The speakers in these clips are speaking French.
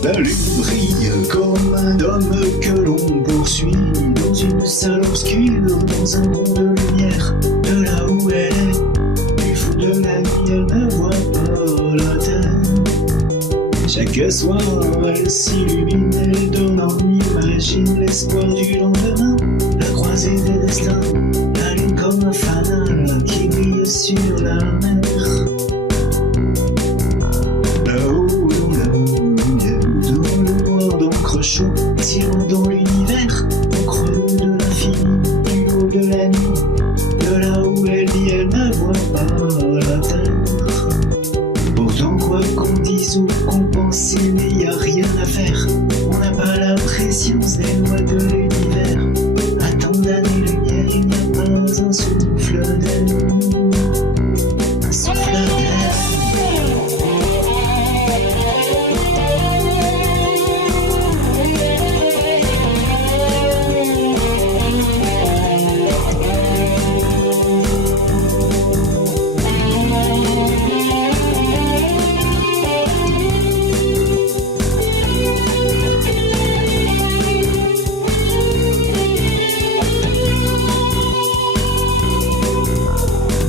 La lune brille comme un homme que l'on poursuit dans une salle obscure, dans un rond de lumière. De là où elle est, du fond de la nuit, elle ne voit pas la terre. Chaque soir, elle s'illumine, elle donne en imagine l'espoir du lendemain. La croisée des destins, la lune comme un fanal qui brille sur la mer. Là-haut, dans la lumière, dans le noir d'encre chaud, si loin dans l'univers, au creux de l'infini, du haut de la nuit, de là où elle vit, elle ne voit pas la terre. Pourtant, quoi qu'on dise ou qu'on pense, il n'y a rien à faire. On n'a pas la préscience des lois de l'univers. À tant d'années-lumière, il n'y a pas un souffle d'air. Un souffle d'air.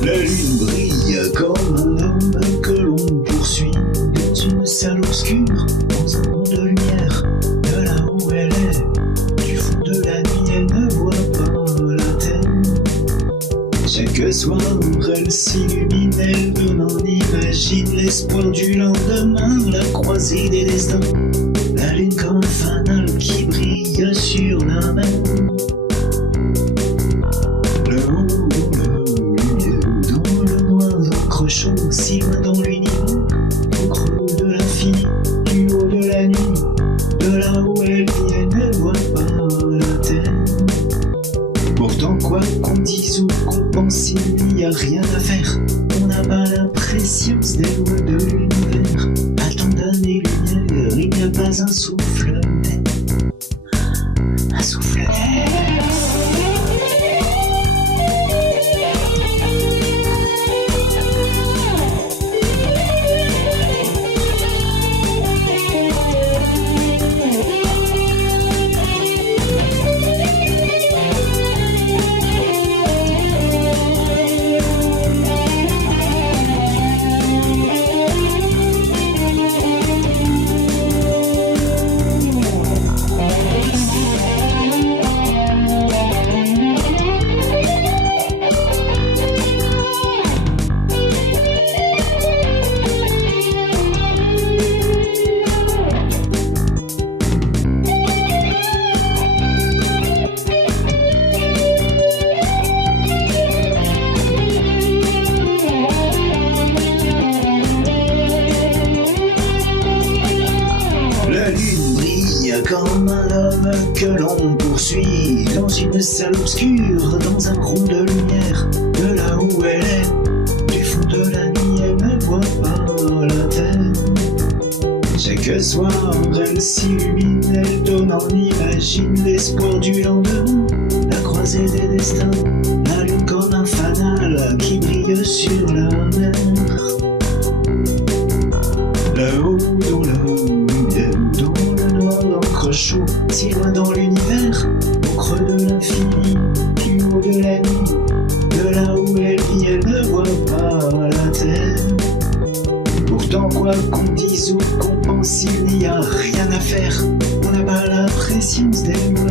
La lune brille comme un homme que l'on poursuit dans une salle obscure, dans un monde de lumière. De là où elle est, du fond de la nuit, elle ne voit pas la terre. Chaque soir, elle s'illumine, elle donne en imagine l'espoir du lendemain. La croisée des destins, la lune comme un fanal qui brille sur la mer. Chaud, si loin dans l'univers, au creux de l'infini, du haut de la nuit, de là où elle vit, elle ne voit pas la terre. Pourtant, quoi qu'on dise ou qu'on pense, il n'y a rien à faire. On n'a pas la préscience des lois de l'univers. À tant d'années-lumière, il n'y a pas un souffle d'air. Un souffle d'air. La lune brille comme un homme que l'on poursuit dans une salle obscure, dans un rond de lumière. De là où elle est, du fond de la nuit, elle ne voit pas la terre. Chaque soir, elle s'illumine, elle donne en imagine l'espoir du lendemain. La croisée des destins, la lune comme un fanal qui brille sur la mer. Là-haut, dans la lumière, dans le noir d'encre chaud, si loin dans l'univers, au creux de l'infini, du haut de la nuit, de là où elle vit, elle ne voit pas la terre. Pourtant, quoi qu'on dise ou qu'on pense, il n'y a rien à faire. On n'a pas la préscience des lois